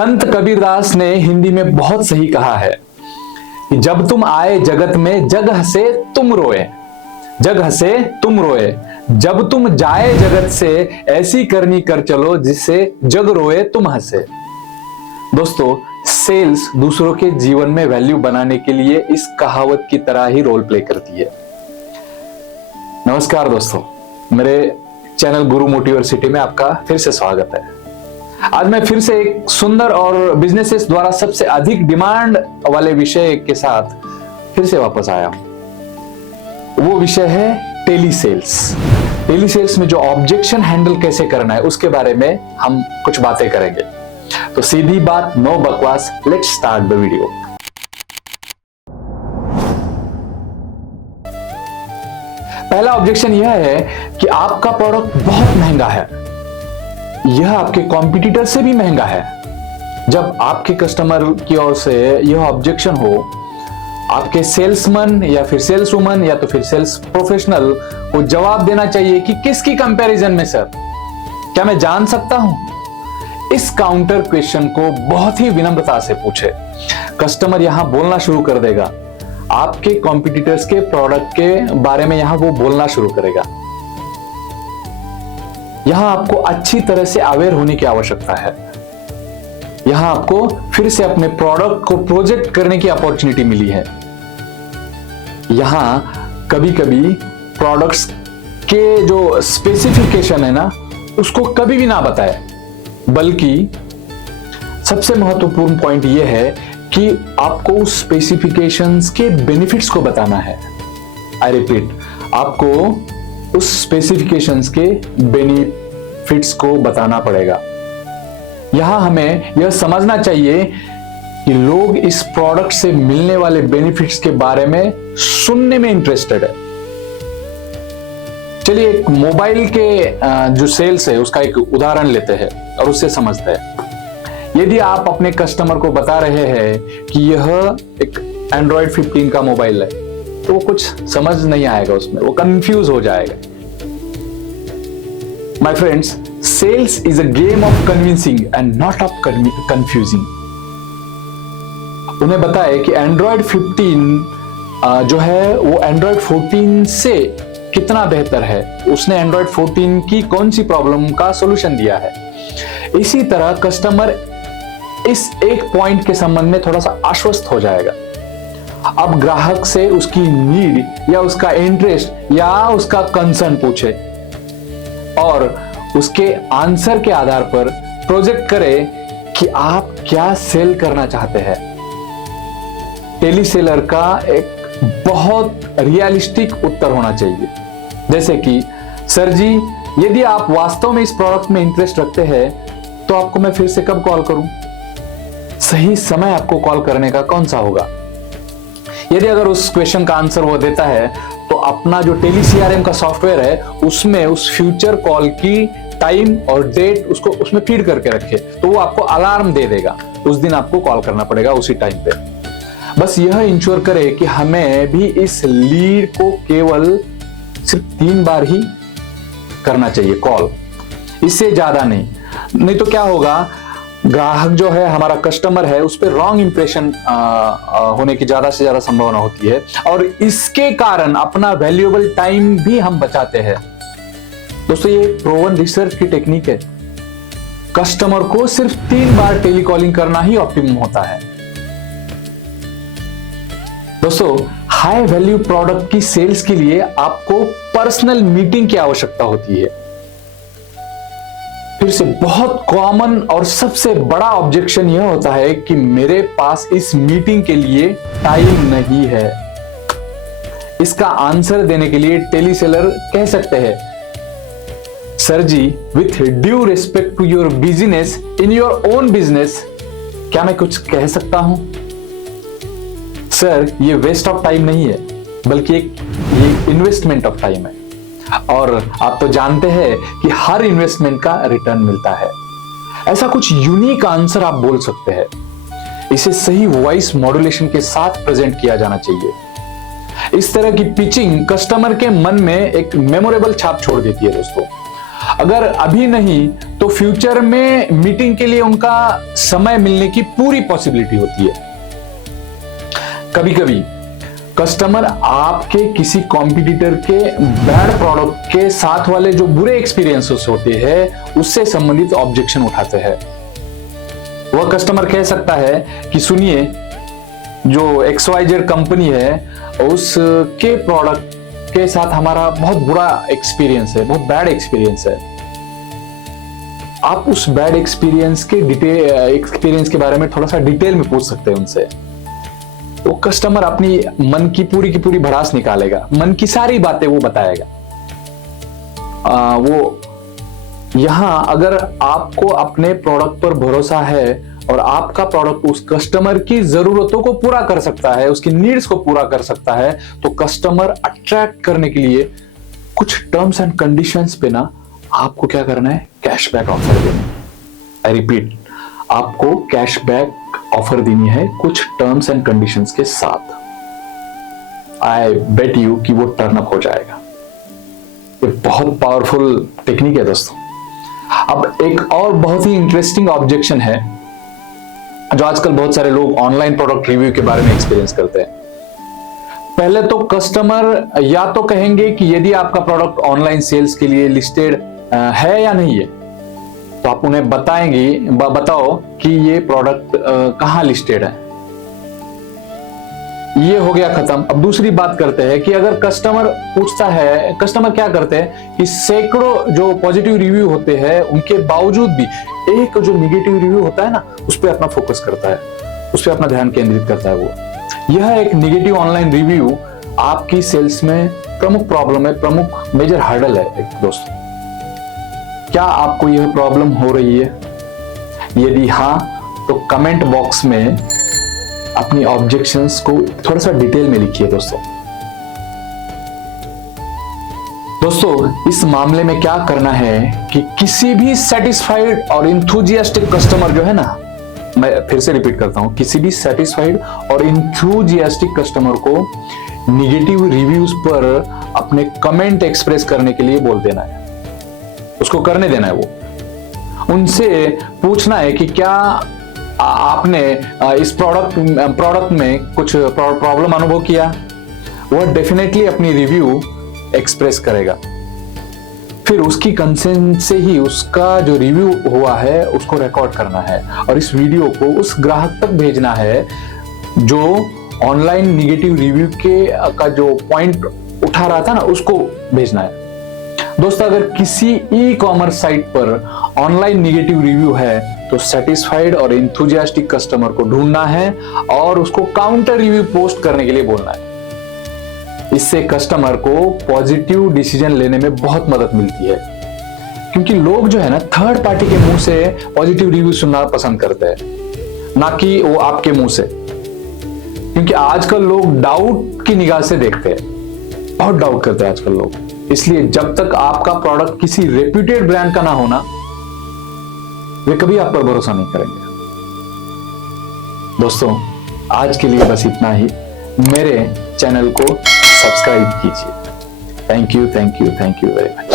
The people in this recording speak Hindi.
संत कबीरदास ने हिंदी में बहुत सही कहा है कि जब तुम आए जगत में जग हंसे तुम रोए, जग हंसे तुम रोए, जब तुम जाए जगत से ऐसी करनी कर चलो जिससे जग रोए तुम हंसे। दोस्तों, सेल्स दूसरों के जीवन में वैल्यू बनाने के लिए इस कहावत की तरह ही रोल प्ले करती है। नमस्कार दोस्तों, मेरे चैनल गुरु मोटिवर्सिटी में आपका फिर से स्वागत है। आज मैं फिर से एक सुंदर और बिजनेसेस द्वारा सबसे अधिक डिमांड वाले विषय के साथ फिर से वापस आया हूं। वो विषय है टेली सेल्स। टेली सेल्स में जो ऑब्जेक्शन हैंडल कैसे करना है उसके बारे में हम कुछ बातें करेंगे। तो सीधी बात, नो बकवास, लेट्स स्टार्ट द वीडियो। पहला ऑब्जेक्शन यह है कि आपका प्रोडक्ट बहुत महंगा है, यह आपके कॉम्पिटिटर से भी महंगा है। जब आपके कस्टमर की ओर से यह ऑब्जेक्शन हो, आपके सेल्समैन या फिर सेल्स वुमन या तो फिर सेल्स प्रोफेशनल को जवाब देना चाहिए कि किसकी कंपैरिजन में सर, क्या मैं जान सकता हूं? इस काउंटर क्वेश्चन को बहुत ही विनम्रता से पूछे। कस्टमर यहां बोलना शुरू कर देगा, आपके कॉम्पिटिटर्स के प्रोडक्ट के बारे में यहां वो बोलना शुरू करेगा। यहां आपको अच्छी तरह से अवेयर होने की आवश्यकता है। यहां आपको फिर से अपने प्रोडक्ट को प्रोजेक्ट करने की अपॉर्चुनिटी मिली है। यहां कभी कभी प्रोडक्ट्स के जो स्पेसिफिकेशन है ना, उसको कभी भी ना बताए, बल्कि सबसे महत्वपूर्ण पॉइंट यह है कि आपको उस स्पेसिफिकेशंस के बेनिफिट्स को बताना है। आई रिपीट, आपको उस स्पेसिफिकेशंस के बेनिफिट्स को बताना पड़ेगा। यहां हमें यह समझना चाहिए कि लोग इस प्रोडक्ट से मिलने वाले बेनिफिट्स के बारे में सुनने में इंटरेस्टेड है। चलिए एक मोबाइल के जो सेल्स है उसका एक उदाहरण लेते हैं और उससे समझते हैं। यदि आप अपने कस्टमर को बता रहे हैं कि यह एक Android 15 का मोबाइल है, तो वो कुछ समझ नहीं आएगा, उसमें वो कंफ्यूज हो जाएगा। My friends, sales is a game of convincing and not of confusing. उन्हें बताए कि Android 15 जो है वो Android 14 से कितना बेहतर है, उसने Android 14 की कौन सी प्रॉब्लम का सॉल्यूशन दिया है। इसी तरह कस्टमर इस एक पॉइंट के संबंध में थोड़ा सा आश्वस्त हो जाएगा। अब ग्राहक से उसकी नीड या उसका इंटरेस्ट या उसका कंसर्न पूछे और उसके आंसर के आधार पर प्रोजेक्ट करे कि आप क्या सेल करना चाहते हैं। टेली सेलर का एक बहुत रियलिस्टिक उत्तर होना चाहिए, जैसे कि सर जी, यदि आप वास्तव में इस प्रोडक्ट में इंटरेस्ट रखते हैं तो आपको मैं फिर से कब कॉल करूं? सही समय आपको कॉल करने का कौन सा होगा? यदि अगर उस क्वेश्चन का आंसर वो देता है तो अपना जो टेली सीआरएम का सॉफ्टवेयर है उसमें उस फ्यूचर कॉल की टाइम और डेट उसको उसमें फीड करके रखे, तो वो आपको अलार्म दे देगा, उस दिन आपको कॉल करना पड़ेगा उसी टाइम पे। बस यह इंश्योर करे कि हमें भी इस लीड को केवल सिर्फ 3 बार ही करना चाहिए कॉल, इससे ज्यादा नहीं तो क्या होगा, ग्राहक जो है, हमारा कस्टमर है, उस पर रॉन्ग इंप्रेशन होने की ज्यादा से ज्यादा संभावना होती है और इसके कारण अपना वैल्यूएबल टाइम भी हम बचाते हैं। दोस्तों, ये प्रूवन रिसर्च की टेक्निक है। कस्टमर को सिर्फ 3 बार टेलीकॉलिंग करना ही ऑप्टिमम होता है। दोस्तों, हाई वैल्यू प्रोडक्ट की सेल्स के लिए आपको पर्सनल मीटिंग की आवश्यकता होती है। फिर से बहुत कॉमन और सबसे बड़ा ऑब्जेक्शन यह होता है कि मेरे पास इस मीटिंग के लिए टाइम नहीं है। इसका आंसर देने के लिए टेली सेलर कह सकते हैं, sir ji, with due respect to your business in your own business, क्या मैं कुछ कह सकता हूं? सर, ये वेस्ट ऑफ टाइम नहीं है, बल्कि ये इन्वेस्टमेंट ऑफ टाइम है और आप तो जानते हैं कि हर इन्वेस्टमेंट का रिटर्न मिलता है। ऐसा कुछ यूनिक आंसर आप बोल सकते हैं। इसे सही वॉइस मॉड्यूलेशन के साथ प्रेजेंट किया जाना चाहिए। इस तरह की पिचिंग कस्टमर के मन में एक मेमोरेबल छाप छोड़ देती है। दोस्तों, अगर अभी नहीं तो फ्यूचर में मीटिंग के लिए उनका समय मिलने की पूरी पॉसिबिलिटी होती है। कभी कभी कस्टमर आपके किसी कॉम्पिटिटर के बैड प्रोडक्ट के साथ वाले जो बुरे एक्सपीरियंसेस होते हैं उससे संबंधित ऑब्जेक्शन उठाते हैं। वह कस्टमर कह सकता है कि सुनिए, जो XYZ कंपनी है उसके प्रोडक्ट के साथ हमारा बहुत बुरा एक्सपीरियंस है, बहुत बैड एक्सपीरियंस है। आप उस बैड एक्सपीरियंस के बारे में थोड़ा सा डिटेल में पूछ सकते हैं उनसे। वो कस्टमर अपनी मन की पूरी भड़ास निकालेगा, मन की सारी बातें वो बताएगा। वो यहां अगर आपको अपने प्रोडक्ट पर भरोसा है और आपका प्रोडक्ट उस कस्टमर की जरूरतों को पूरा कर सकता है, उसकी नीड्स को पूरा कर सकता है, तो कस्टमर अट्रैक्ट करने के लिए कुछ टर्म्स एंड कंडीशंस पे ना आपको क्या करना है, कैशबैक ऑफर देना है। आई रिपीट, आपको कैशबैक ऑफर देनी है कुछ टर्म्स एंड कंडीशंस के साथ। आई बेट यू कि वो टर्न अप हो जाएगा। ये बहुत पावरफुल टेक्निक है दोस्तों। अब एक और बहुत ही इंटरेस्टिंग ऑब्जेक्शन है जो आजकल बहुत सारे लोग ऑनलाइन प्रोडक्ट रिव्यू के बारे में एक्सपीरियंस करते हैं। पहले तो कस्टमर या तो कहेंगे कि यदि आपका प्रोडक्ट ऑनलाइन सेल्स के लिए लिस्टेड है या नहीं है, तो आप उन्हें बताओ कि ये प्रोडक्ट कहां लिस्टेड है। ये हो गया खत्म। अब दूसरी बात करते हैं कि अगर कस्टमर पूछता है, कस्टमर क्या करते हैं कि सैकड़ों जो पॉजिटिव रिव्यू होते हैं उनके बावजूद भी एक जो निगेटिव रिव्यू होता है ना, उस पर अपना फोकस करता है, उस पर अपना ध्यान केंद्रित करता है। वो यह एक निगेटिव ऑनलाइन रिव्यू आपकी सेल्स में प्रमुख प्रॉब्लम है, प्रमुख मेजर हर्डल है दोस्तों। क्या आपको यह प्रॉब्लम हो रही है? यदि हां, तो कमेंट बॉक्स में अपनी ऑब्जेक्शंस को थोड़ा सा डिटेल में लिखिए दोस्तों, इस मामले में क्या करना है कि किसी भी सेटिस्फाइड और इंथुजियास्टिक कस्टमर जो है ना, मैं फिर से रिपीट करता हूं, किसी भी सेटिस्फाइड और इंथुजियास्टिक कस्टमर को निगेटिव रिव्यूज पर अपने कमेंट एक्सप्रेस करने के लिए बोल देना है, उसको करने देना है। वो उनसे पूछना है कि क्या आपने इस प्रोडक्ट में कुछ प्रॉब्लम अनुभव किया। वह डेफिनेटली अपनी रिव्यू एक्सप्रेस करेगा। फिर उसकी कंसेंट से ही उसका जो रिव्यू हुआ है उसको रिकॉर्ड करना है और इस वीडियो को उस ग्राहक तक भेजना है जो ऑनलाइन निगेटिव रिव्यू का जो पॉइंट उठा रहा था ना, उसको भेजना है। दोस्तों, अगर किसी ई कॉमर्स साइट पर ऑनलाइन निगेटिव रिव्यू है तो सेटिस्फाइड और इंथुजियास्टिक कस्टमर को ढूंढना है और उसको काउंटर रिव्यू पोस्ट करने के लिए बोलना है। इससे कस्टमर को पॉजिटिव डिसीजन लेने में बहुत मदद मिलती है, क्योंकि लोग जो है ना थर्ड पार्टी के मुंह से पॉजिटिव रिव्यू सुनना पसंद करते हैं, ना कि वो आपके मुंह से। क्योंकि आजकल लोग डाउट की निगाह से देखते हैं, बहुत डाउट करते हैं आजकल लोग। इसलिए जब तक आपका प्रोडक्ट किसी रेप्यूटेड ब्रांड का ना होना, वे कभी आप पर भरोसा नहीं करेंगे। दोस्तों, आज के लिए बस इतना ही। मेरे चैनल को सब्सक्राइब कीजिए। Thank you very much.